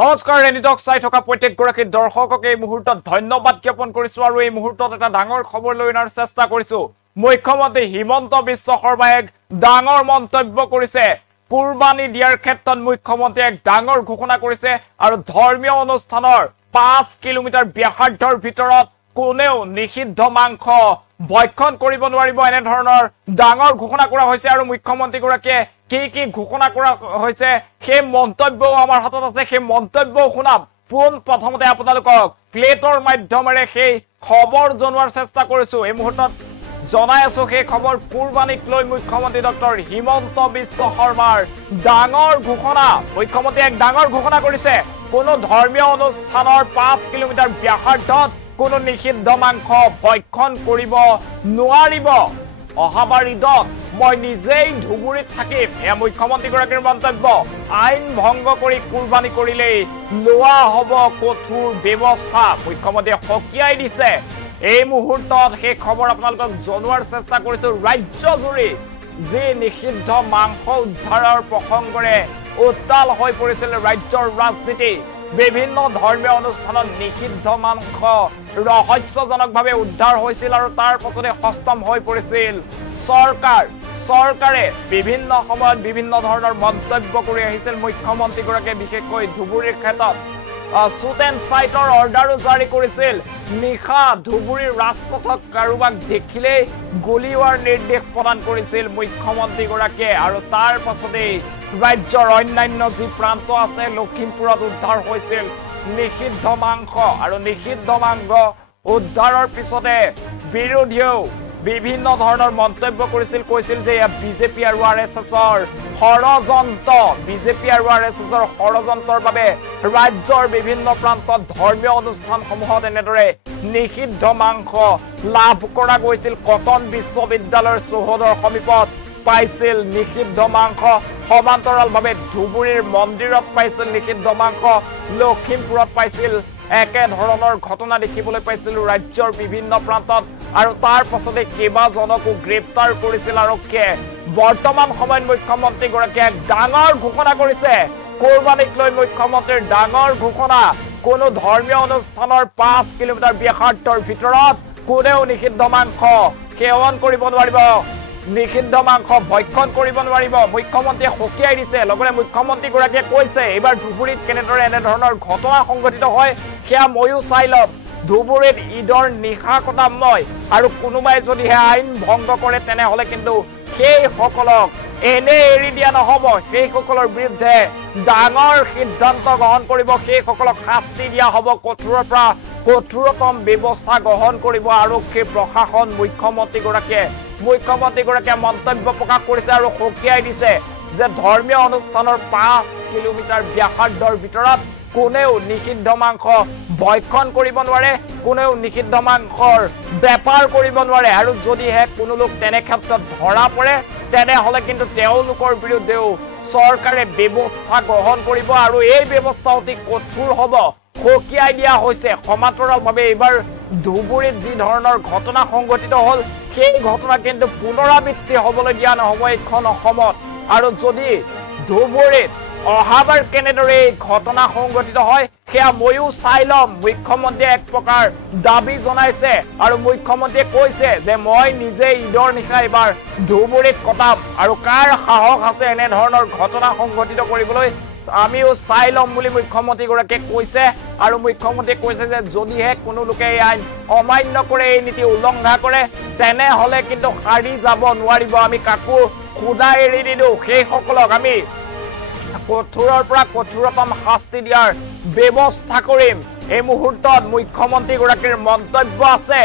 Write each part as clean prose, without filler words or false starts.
নমস্কাৰ ৰেডিটক চাই থকা প্ৰত্যেকগৰাকী দৰ্শকক এই মুহূৰ্তত ধন্যবাদ জ্ঞাপন কৰিছো আৰু এই মুহূৰ্তত এটা ডাঙৰ খবৰ লৈ অনাৰ চেষ্টা কৰিছো মুখ্যমন্ত্ৰী হিমন্ত বিশ্ব শৰ্মাই এক ডাঙৰ মন্তব্য কৰিছে কুৰবানী দিয়াৰ ক্ষেত্ৰত মুখ্যমন্ত্ৰীয়ে এক ডাঙৰ ঘোষণা কৰিছে আৰু ধৰ্মীয় অনুষ্ঠানৰ 5 কিলোমিটাৰ ব্যাসাৰ্ধৰ ভিতৰত কোনেও নিষিদ্ধ মাংস ভক্ষণ কৰিব নোৱাৰিব এনে ধৰণৰ ডাঙৰ ঘোষণা কৰা হৈছে আৰু মুখ্যমন্ত্ৰী গৰাকীয়ে কি ঘোষণা কৰা হৈছে সেই মন্তব্য আমাৰ হাতত আছে সেই মন্তব্য শুনাম পোন প্ৰথমতে আপোনালোকক প্লেটৰ মাধ্যমেৰে সেই খবৰ জনোৱাৰ চেষ্টা কৰিছো এই মুহূৰ্তত জনাই আছো সেই খবৰ কুৰবানীক লৈ মুখ্যমন্ত্ৰী ডক্টৰ হিমন্ত বিশ্ব শৰ্মাৰ ডাঙৰ ঘোষণা মুখ্যমন্ত্ৰীয়ে এক ডাঙৰ ঘোষণা কৰিছে কোনো ধৰ্মীয় অনুষ্ঠানৰ 5 কিলোমিটাৰ ব্যাসাৰ্ধত কোনো নিষিদ্ধ মাংস ভক্ষণ কৰিব নোৱাৰিব অহাবাৰ ঈদত মই নিজেই ধুবুৰীত থাকিম এয়া মুখ্যমন্ত্ৰীগৰাকীৰ মন্তব্য আইন ভংগ কৰি কুৰবানী কৰিলেই লোৱা হ'ব কঠোৰ ব্যৱস্থা মুখ্যমন্ত্ৰীয়ে সকীয়াই দিছে এই মুহূৰ্তত সেই খবৰ আপোনালোকক জনোৱাৰ চেষ্টা কৰিছো ৰাজ্যজুৰি যে নিষিদ্ধ মাংস উদ্ধাৰৰ প্ৰসংগৰে উত্তাল হৈ পৰিছিল ৰাজ্যৰ ৰাজনীতি বিভিন্ন ধৰ্মীয় অনুষ্ঠানত নিষিদ্ধ মাংস ৰহস্যজনকভাৱে উদ্ধাৰ হৈছিল আৰু তাৰ পাছতে হস্তম হৈ পৰিছিল চৰকাৰে বিভিন্ন সময়ত বিভিন্ন ধৰণৰ মন্তব্য কৰি আহিছিল মুখ্যমন্ত্ৰীগৰাকীয়ে বিশেষকৈ ধুবুৰীৰ ক্ষেত্ৰত শুট এণ্ড ফাইটৰ অৰ্ডাৰো জাৰি কৰিছিল নিশা ধুবুৰীৰ ৰাজপথত কাৰোবাক দেখিলেই গুলীওৱাৰ নিৰ্দেশ প্ৰদান কৰিছিল মুখ্যমন্ত্ৰীগৰাকীয়ে আৰু তাৰ পাছতেই ৰাজ্যৰ অন্যান্য যি প্ৰান্ত আছে লখিমপুৰত উদ্ধাৰ হৈছিল নিষিদ্ধ মাংস আৰু নিষিদ্ধ মাংস উদ্ধাৰৰ পিছতে বিৰোধীয়েও বিভিন্ন ধৰণৰ মন্তব্য কৰিছিল কৈছিল যে বিজেপি আৰু আৰএছএছৰ ষড়যন্ত্ৰ বিজেপি আৰু আৰএছএছৰ ষড়যন্ত্ৰৰ বাবে ৰাজ্যৰ বিভিন্ন প্ৰান্তত ধৰ্মীয় অনুষ্ঠানসমূহত এনেদৰে নিষিদ্ধ মাংস লাভ কৰা গৈছিল কটন বিশ্ববিদ্যালয়ৰ চৌহদৰ সমীপত পাইছিল নিষিদ্ধ মাংস সমান্তৰালভাৱে ধুবুৰীৰ মন্দিৰত পাইছিল নিষিদ্ধ মাংস লখিমপুৰত পাইছিল একে ধৰণৰ ঘটনা দেখিবলৈ পাইছিল ৰাজ্যৰ বিভিন্ন প্ৰান্তত আৰু তাৰ পাছতে কেইবাজনকো গ্ৰেপ্তাৰ কৰিছিল আৰক্ষীয়ে বৰ্তমান সময়ত মুখ্যমন্ত্ৰীগৰাকীয়ে এক ডাঙৰ ঘোষণা কৰিছে কুৰবানীক লৈ মুখ্যমন্ত্ৰীৰ ডাঙৰ ঘোষণা কোনো ধৰ্মীয় অনুষ্ঠানৰ 5 কিলোমিটাৰ ব্যাসাৰ্ধৰ ভিতৰত কোনেও নিষিদ্ধ মাংস সেৱন কৰিব নোৱাৰিব নিষিদ্ধ মাংস ভক্ষণ কৰিব নোৱাৰিব মুখ্যমন্ত্ৰীয়ে সকীয়াই দিছে লগতে মুখ্যমন্ত্ৰীগৰাকীয়ে কৈছে এইবাৰ ধুবুৰীত কেনেদৰে এনে ধৰণৰ ঘটনা সংঘটিত হয় সেয়া ময়ো চাই ল'ম ধুবুৰীত ঈদৰ নিশা কটাম মই আৰু কোনোবাই যদিহে আইন ভংগ কৰে তেনেহ'লে কিন্তু সেইসকলক এনে এৰি দিয়া নহ'ব সেইসকলৰ বিৰুদ্ধে ডাঙৰ সিদ্ধান্ত গ্ৰহণ কৰিব সেইসকলক শাস্তি দিয়া হ'ব কঠোৰৰ পৰা কঠোৰতম ব্যৱস্থা গ্ৰহণ কৰিব আৰক্ষী প্ৰশাসন মুখ্যমন্ত্ৰীগৰাকীয়ে মন্তব্য প্ৰকাশ কৰিছে আৰু সকীয়াই দিছে যে ধৰ্মীয় অনুষ্ঠানৰ 5 কিলোমিটাৰ ব্যাসাৰ্ধৰ ভিতৰত কোনেও নিষিদ্ধ মাংস ভক্ষণ কৰিব নোৱাৰে কোনেও নিষিদ্ধ মাংসৰ বেপাৰ কৰিব নোৱাৰে আৰু যদিহে কোনো লোক তেনে ক্ষেত্ৰত ধৰা পৰে তেনেহ'লে কিন্তু তেওঁলোকৰ বিৰুদ্ধেও চৰকাৰে ব্যৱস্থা গ্ৰহণ কৰিব আৰু এই ব্যৱস্থা অতি কঠোৰ হ'ব সকীয়াই দিয়া হৈছে সমান্তৰালভাৱে এইবাৰ ধুবুৰীত যি ধৰণৰ ঘটনা সংঘটিত হ'ল সেই ঘটনা কিন্তু পুনৰাবৃত্তি হ'বলৈ দিয়া নহ'ব এইখন অসমত আৰু যদি ধুবুৰীত অহাবাৰ কেনেদৰে এই ঘটনা সংঘটিত হয় সেয়া ময়ো চাই ল'ম মুখ্যমন্ত্ৰীয়ে এক প্ৰকাৰ দাবী জনাইছে আৰু মুখ্যমন্ত্ৰীয়ে কৈছে যে মই নিজে ঈদৰ নিশা এইবাৰ ধুবুৰীত কটাম আৰু কাৰ সাহস আছে এনে ধৰণৰ ঘটনা সংঘটিত কৰিবলৈ আমিও চাই ল'ম বুলি মুখ্যমন্ত্ৰীগৰাকীয়ে কৈছে আৰু মুখ্যমন্ত্ৰীয়ে কৈছে যে যদিহে কোনো লোকে এই আইন অমান্য কৰে এই নীতি উলংঘা কৰে তেনেহ'লে কিন্তু সাৰি যাব নোৱাৰিব আমি কাকো খুদা এৰি নিদিওঁ সেইসকলক আমি কঠোৰৰ পৰা কঠোৰতম শাস্তি দিয়াৰ ব্যৱস্থা কৰিম এই মুহূৰ্তত মুখ্যমন্ত্ৰীগৰাকীৰ মন্তব্য আছে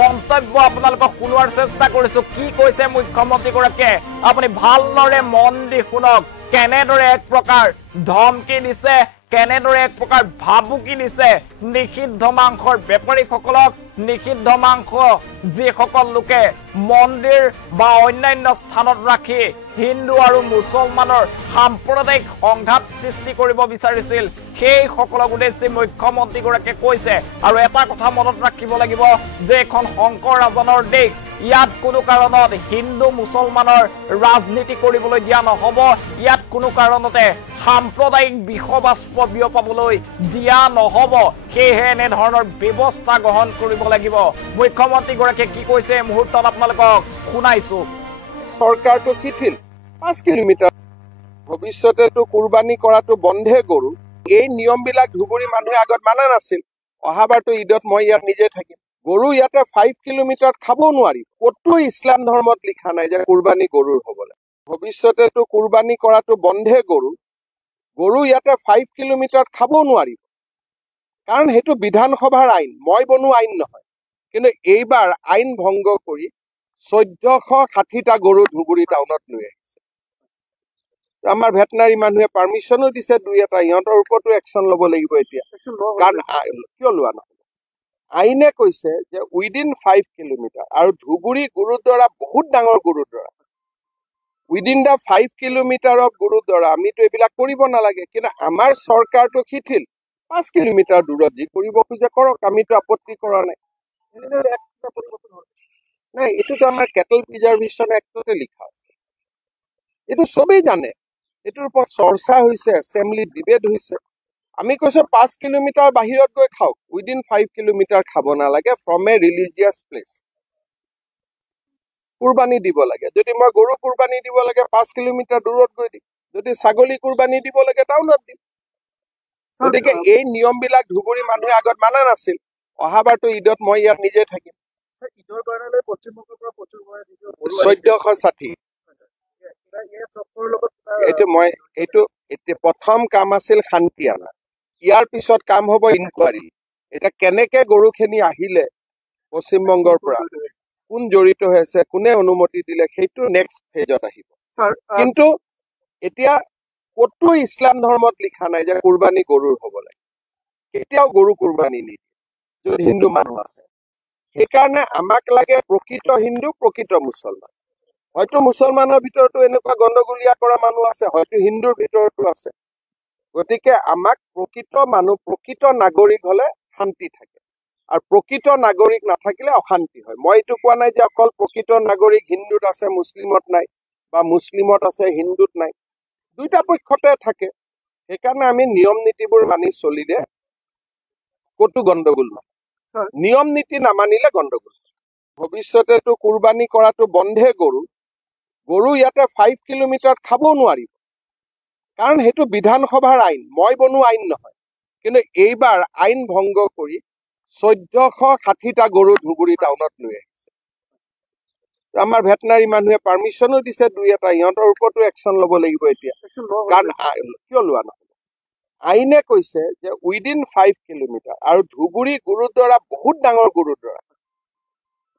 মন্তব্য আপোনালোকক শুনোৱাৰ চেষ্টা কৰিছো কি কৈছে মুখ্যমন্ত্ৰীগৰাকীয়ে আপুনি ভালদৰে মন দি শুনক কেনেদৰে এক প্ৰকাৰ ধমকি দিছে কেনেদৰে এক প্ৰকাৰ ভাবুকি দিছে নিষিদ্ধ মাংসৰ বেপাৰীসকলক নিষিদ্ধ মাংস যিসকল লোকে মন্দিৰ বা অন্যান্য স্থানত ৰাখি হিন্দু আৰু মুছলমানৰ সাম্প্ৰদায়িক সংঘাত সৃষ্টি কৰিব বিচাৰিছিল সেইসকলক উদ্দেশ্যি মুখ্যমন্ত্ৰীগৰাকীয়ে কৈছে আৰু এটা কথা মনত ৰাখিব লাগিব যে এখন শংকৰ ৰাজনৰ দেশ ইয়াত কোনো কাৰণত হিন্দু মুছলমানৰ ৰাজনীতি কৰিবলৈ দিয়া নহ'ব ইয়াত কোনো কাৰণতে সাম্প্ৰদায়িক বিষবাষ্প বিয়পাবলৈ দিয়া নহ'ব সেয়েহে এনে ধৰণৰ ব্যৱস্থা গ্ৰহণ কৰিব লাগিব মুখ্যমন্ত্ৰীগৰাকীয়ে কি কৈছে মুহূৰ্তত আপোনালোকক শুনাইছো চৰকাৰটো শিথিল 5 কিলোমিটাৰ ভৱিষ্যতেটো কুৰবানী কৰাটো বন্ধে গৰু এই নিয়মবিলাক ধুবুৰী মানুহে আগত মানা নাছিল অহাবাৰটো ঈদত মই ইয়াত নিজে থাকিম গৰু ইয়াতে 5 কিলোমিটাৰ খাব নোৱাৰি কতো ইছলাম ধৰ্মত লিখা নাই যে কুৰবানী গৰুৰ হ'বলে ভৱিষ্যতেটো কুৰবানী কৰাটো বন্ধে গৰু গৰু ইয়াতে 5 কিলোমিটাৰ খাব নোৱাৰি কাৰণ হেতু বিধানসভাৰ আইন মই বনোৱা আইন নহয় কিন্তু এইবাৰ আইন ভংগ কৰি 1460টা গৰু ধুবুৰী টাউনত লৈ আহিছে আমাৰ ভেটেনাৰী মানুহে পাৰমিশনো দিছে দুই এটা ইহঁতৰ ওপৰতো একশন ল'ব লাগিব এতিয়া কাৰণ কিয় লোৱা নহয় আইনে কৈছে যে উইদিন 5 কিলোমিটাৰ আৰু ধুবুৰী গুৰুদ্বাৰা বহুত ডাঙৰ gurdwara within the 5 kilometre of gurdwara আমিতো এইবিলাক কৰিব নালাগে কিন্তু আমাৰ চৰকাৰটো শিথিল 5 কিলোমিটাৰ দূৰত যি কৰিব খোজে কৰক আমিতো আপত্তি কৰা নাই নাই এইটোতো আমাৰ কেটল প্ৰিজাৰ্ভেশ্যন এক্টতে লিখা আছে এইটো চবেই জানে এইটোৰ ওপৰত চৰ্চা হৈছে এছেম্বলি ডিবেট হৈছে আমি কৈছো 5 কিলোমিটাৰ বাহিৰত গৈ খাওক উইদিন 5 কিলোমিটাৰ খাব নালাগে ফ্ৰম এ ৰিলিজিয়াছ প্লেচ কুৰবানী দিব লাগে যদি মই গৰু কুৰবানী দিব লাগে 5 কিলোমিটাৰ দূৰত গৈ দিম যদি ছাগলী কুৰবানী দিব লাগে টাউনত দিম গতিকে এই নিয়মবিলাক ধুবুৰী মানুহে আগত মানা নাছিল অহাবাৰটো ঈদত মই ইয়াত নিজে থাকিম ঈদৰ কাৰণলৈ পশ্চিমবংগৰ পৰা প্ৰচুৰ 1460 এইটো প্ৰথম কাম আছিল শান্তি আনা ইয়াৰ পিছত কাম হ'ব ইনকুৱাৰী এটা কেনেকে গৰুখিনি আহিলে পশ্চিমবংগৰ পৰা কোন জড়িত হৈ আছে কোনে অনুমতি দিলে সেইটো নেক্সট ফেজত আহিব কিন্তু এতিয়া কতো ইছলাম ধৰ্মত লিখা নাই যে কুৰবানী গৰুৰ হ'ব লাগে কেতিয়াও গৰু কুৰবানী নিদিয়ে যদি হিন্দু মানুহ আছে সেইকাৰণে আমাক লাগে প্ৰকৃত হিন্দু প্ৰকৃত মুছলমান হয়তো মুছলমানৰ ভিতৰতো এনেকুৱা গণ্ডগোলীয়া কৰা মানুহ আছে হয়তো হিন্দুৰ ভিতৰতো আছে গতিকে আমাক প্ৰকৃত মানুহ প্ৰকৃত নাগৰিক হলে শান্তি থাকে আৰু প্ৰকৃত নাগৰিক নাথাকিলে অশান্তি হয় মই এইটো কোৱা নাই যে অকল প্ৰকৃত নাগৰিক হিন্দুত আছে মুছলিমত নাই বা মুছলিমত আছে হিন্দুত নাই দুইটা পক্ষতে থাকে সেইকাৰণে আমি নিয়ম নীতিবোৰ মানি চলিলে কতো গণ্ডগোল নহয় নিয়ম নীতি নামানিলে গণ্ডগোল ভৱিষ্যতেটো কুৰবানী কৰাটো বন্ধে গৰু গৰু ইয়াতে 5 কিলোমিটাৰ খাব নোৱাৰি কাৰণ হেতু বিধানসভাৰ আইন মই বনোৱা আইন নহয় কিন্তু এইবাৰ আইন ভংগ কৰি 1460টা গৰু ধুবুৰী টাউনত লৈ আহিছে আমাৰ ভেটেনাৰী মানুহে পাৰমিশনো দিছে দুই এটা ইহঁতৰ ওপৰতো একশন ল'ব লাগিব এতিয়া কাৰণ কিয় লোৱা নহয় আইনে কৈছে যে উইদিন 5 কিলোমিটাৰ আৰু ধুবুৰী গুৰুদ্বাৰা বহুত ডাঙৰ gurdwara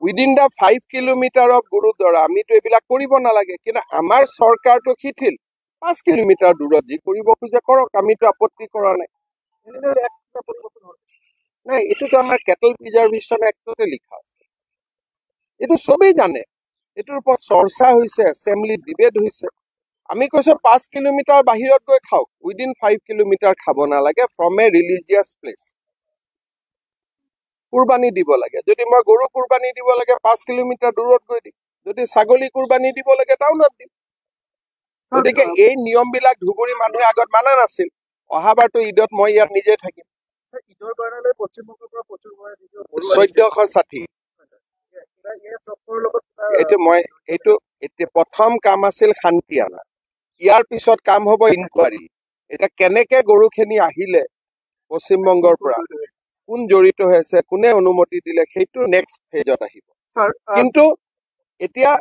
within the 5 kilometre of gurdwara আমিতো এইবিলাক কৰিব নালাগে কিন্তু আমাৰ চৰকাৰটো শিথিল 5 কিলোমিটাৰ দূৰত যি কৰিব খোজে কৰক আমিতো আপত্তি কৰা নাই নাই এইটোতো আমাৰ কেটল প্ৰিজাৰ্ভেশ্যন এক্টতে লিখা আছে এইটো চবেই জানে এইটোৰ ওপৰত চৰ্চা হৈছে এছেম্বলি ডিবেট হৈছে আমি কৈছো 5 কিলোমিটাৰ বাহিৰত গৈ খাওক উইদিন 5 কিলোমিটাৰ খাব নালাগে ফ্ৰম এ ৰিলিজিয়াছ প্লেচ কুৰবানী দিব লাগে যদি মই গৰু কুৰবানী দিব লাগে 5 কিলোমিটাৰ দূৰত গৈ দিম যদি ছাগলী কুৰবানী দিব লাগে টাউনত দিম গতিকে এই নিয়মবিলাক ধুবুৰী মানুহে আগত মানা নাছিল অহাবাৰটো ঈদত মই ইয়াত নিজে থাকিম ঈদৰ কাৰণলৈ পশ্চিমবংগৰ পৰা প্ৰচুৰ 1460 এইটো প্ৰথম কাম আছিল শান্তি আনা ইয়াৰ পিছত কাম হ'ব ইনকুৱাৰী এটা কেনেকে গৰুখিনি আহিলে পশ্চিমবংগৰ পৰা কোন জড়িত হৈ আছে কোনে অনুমতি দিলে সেইটো নেক্সট ফেজত আহিব কিন্তু এতিয়া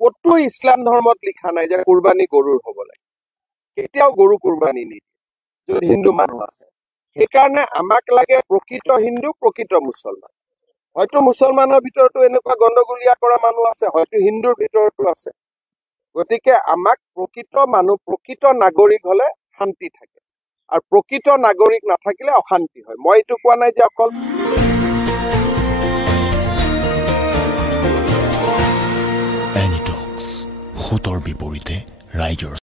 কতো ইছলাম ধৰ্মত লিখা নাই যে কুৰবানী গৰুৰ হ'ব লাগে কেতিয়াও গৰু কুৰবানী নিদিয়ে যদি হিন্দু মানুহ আছে সেইকাৰণে আমাক লাগে প্ৰকৃত হিন্দু প্ৰকৃত মুছলমান হয়তো মুছলমানৰ ভিতৰতো এনেকুৱা গণ্ডগোলীয়া কৰা মানুহ আছে হয়তো হিন্দুৰ ভিতৰতো আছে গতিকে আমাক প্ৰকৃত মানুহ প্ৰকৃত নাগৰিক হলে শান্তি থাকে আৰু প্ৰকৃত নাগৰিক নাথাকিলে অশান্তি হয় মই এইটো কোৱা নাই যে অকল এনিটক্স, বিপৰীতে ৰাইজৰ